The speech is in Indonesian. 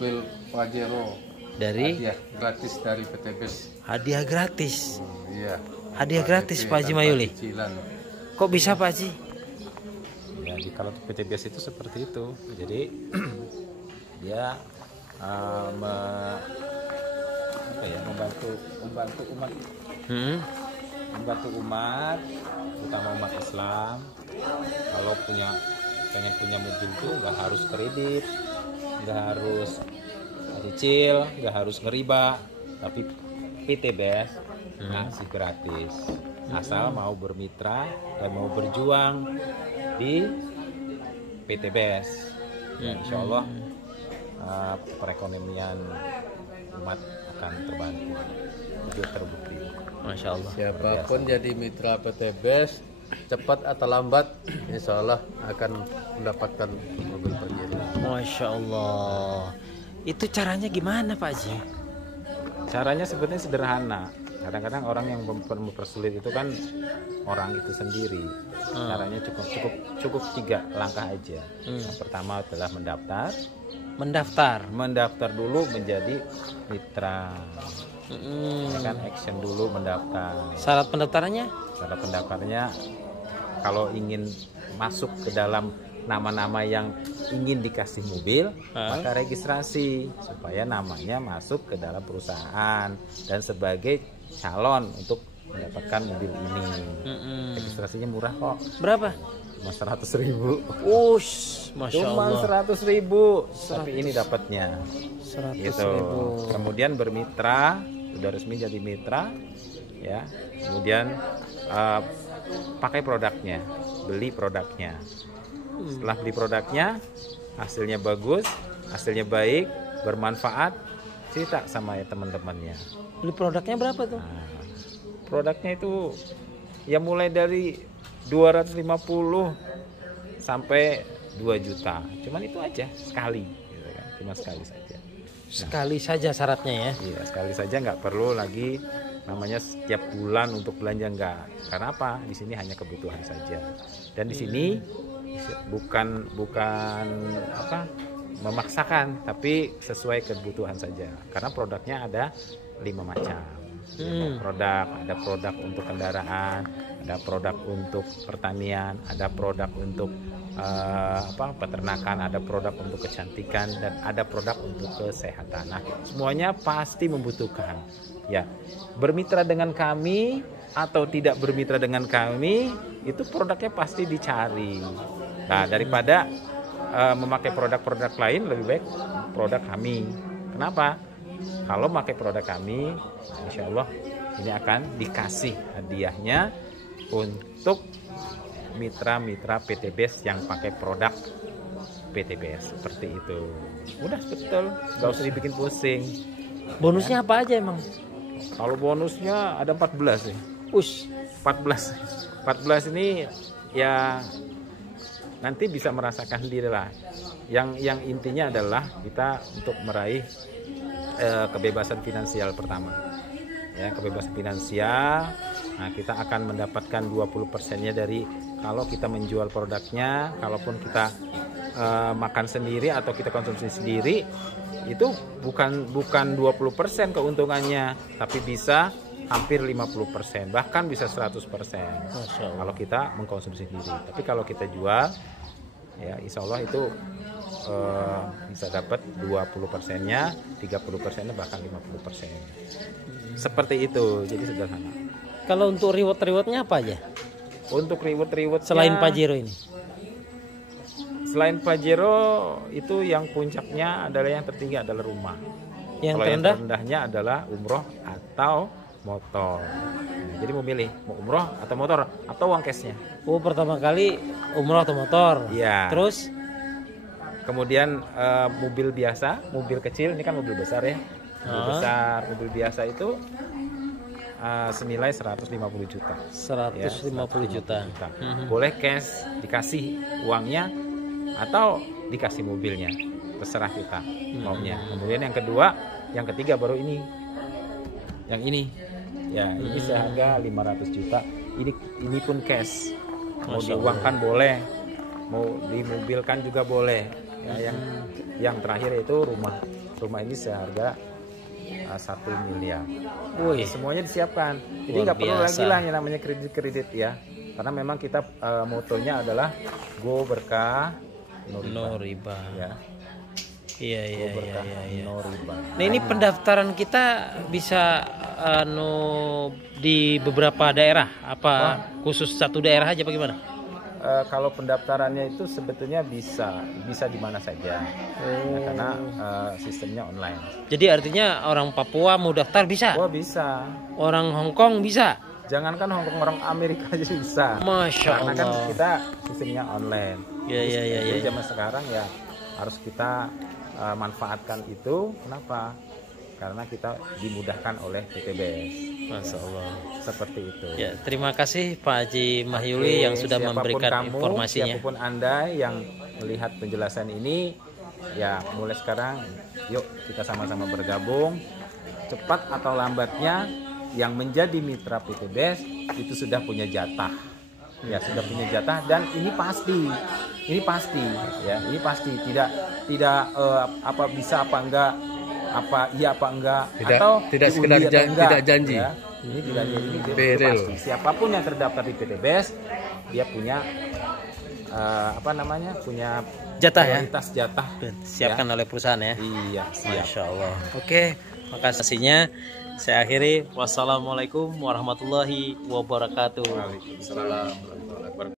mobil Pajero Dari hadiah gratis dari PTBes. hadiah gratis. Iya. Hadiah Tanpa gratis DP, Pak Haji tanpa Mayuli. cicilan. Kok bisa Pak Haji? Ya, kalau PTBS itu seperti itu. Jadi dia membantu umat, membantu umat, utama umat Islam. Kalau pengen punya mobil itu nggak harus kredit, nggak harus cicil, nggak harus ngeriba, tapi PTBS ngasih gratis. Asal mau bermitra dan mau berjuang di PTBS, ya, insya Allah perekonomian umat akan terbantu. Itu terbukti. Masya Allah. Siapapun jadi mitra PTBes, cepat atau lambat, insya Allah akan mendapatkan mobil Pajero. Masya Allah. Itu caranya gimana Pak Haji? Caranya sebenarnya sederhana. Kadang-kadang orang yang mempersulit itu kan orang itu sendiri. Caranya cukup 3 langkah aja. Yang pertama adalah mendaftar dulu menjadi mitra. Ya kan, action dulu mendaftar. Syarat pendaftarannya? Syarat pendaftarnya, kalau ingin masuk ke dalam nama-nama yang ingin dikasih mobil, maka registrasi supaya namanya masuk ke dalam perusahaan dan sebagai calon untuk mendapatkan mobil ini. Registrasinya murah kok. Berapa? Cuma 100.000. Masya Cuma Allah. 100.000. Tapi ini dapatnya. 100.000. Gitu. Kemudian bermitra, sudah resmi jadi mitra, ya. Kemudian pakai produknya, beli produknya. Setelah beli produknya, hasilnya bagus, hasilnya baik, bermanfaat, cerita sama ya teman-temannya. Beli produknya berapa tuh? Nah, produknya itu ya mulai dari 250 sampai 2 juta. Cuman itu aja sekali, gitu kan. Cuma sekali saja. Sekali saja syaratnya ya. Iya, sekali saja, nggak perlu lagi namanya setiap bulan untuk belanja, enggak. Karena apa? Di sini hanya kebutuhan saja. Dan di sini bukan apa memaksakan, tapi sesuai kebutuhan saja. Karena produknya ada 5 macam. Ada produk untuk kendaraan, ada produk untuk pertanian, ada produk untuk peternakan, ada produk untuk kecantikan, dan ada produk untuk kesehatan. Nah, semuanya pasti membutuhkan. Ya, bermitra dengan kami atau tidak bermitra dengan kami, itu produknya pasti dicari. Nah, daripada memakai produk-produk lain, lebih baik produk kami. Kenapa? Kalau pakai produk kami, insya Allah ini akan dikasih hadiahnya untuk mitra-mitra PTBS yang pakai produk PTBS. Seperti itu. Mudah betul, nggak usah dibikin pusing. Bonusnya apa aja emang? Kalau bonusnya ada 14 ya. 14 ini ya nanti bisa merasakan sendiri lah. Yang intinya adalah kita untuk meraih kebebasan finansial pertama. Ya, kebebasan finansial. Nah, kita akan mendapatkan 20%-nya dari kalau kita menjual produknya, kalaupun kita makan sendiri atau kita konsumsi sendiri, itu bukan 20% keuntungannya, tapi bisa hampir 50%, bahkan bisa 100% kalau kita mengkonsumsi sendiri. Tapi kalau kita jual, ya insya Allah itu bisa dapat 20%-nya, 30%-nya, bahkan 50%. Seperti itu, jadi sederhana. Kalau untuk reward-rewardnya apa aja? Untuk reward Selain Pajero ini? Selain Pajero, itu yang puncaknya adalah yang tertinggi adalah rumah. Yang Kalau terendah? yang terendahnya adalah umroh atau motor. Nah, jadi mau milih mau umroh atau motor atau uang cashnya. Oh, pertama kali umroh atau motor. Iya. Terus Kemudian mobil biasa, mobil kecil, ini kan mobil besar ya. Mobil besar, mobil biasa itu senilai 150 juta. 150 juta. Boleh cash, dikasih uangnya atau dikasih mobilnya, terserah kita maunya. Kemudian yang kedua, yang ketiga baru ini, yang ini, ya ini seharga 500 juta. Ini pun cash, mau diuangkan boleh, mau dimobilkan juga boleh. Ya, yang terakhir itu rumah ini seharga 1 miliar. Wih, Semuanya disiapkan. Jadi Luar nggak perlu biasa. lagi lah yang namanya kredit ya. Karena memang kita motonya adalah go berkah no riba. no riba. Ya. Iya, Go iya, iya, berkah iya, iya. no riba. Nah, ini pendaftaran kita bisa di beberapa daerah apa khusus satu daerah aja bagaimana? Kalau pendaftarannya itu sebetulnya bisa di mana saja. Ya, karena sistemnya online. Jadi artinya orang Papua mau daftar bisa, Oh, bisa. orang Hong Kong bisa. Jangankan Hongkong, orang Amerika aja bisa. Masya Karena kan Allah. kita sistemnya online. Ya, ya, ya, Jadi ya. zaman sekarang ya harus kita manfaatkan itu. Kenapa? Karena kita dimudahkan oleh PTBS. Masya Allah. Seperti itu. Ya, terima kasih Pak Haji Mahyuli yang sudah Siapapun memberikan kamu, informasinya. Siapapun Anda yang melihat penjelasan ini, ya mulai sekarang yuk kita sama-sama bergabung. Cepat atau lambatnya yang menjadi mitra PTBS itu sudah punya jatah. Ya, sudah punya jatah dan ini pasti ya, ini pasti tidak apa bisa apa enggak, apa iya apa enggak, atau Tidak diundi sekedar atau enggak, tidak janji. ya. Ini tidak janji, ini dia Beril. pasti. Siapapun yang terdaftar di PTBS dia punya punya Jatah ya? prioritas jatah. Siapkan oleh perusahaan ya. Iya, siap. Masya Allah. Oke, makasihnya. Saya akhiri. Wassalamualaikum warahmatullahi wabarakatuh. Waalaikumsalam.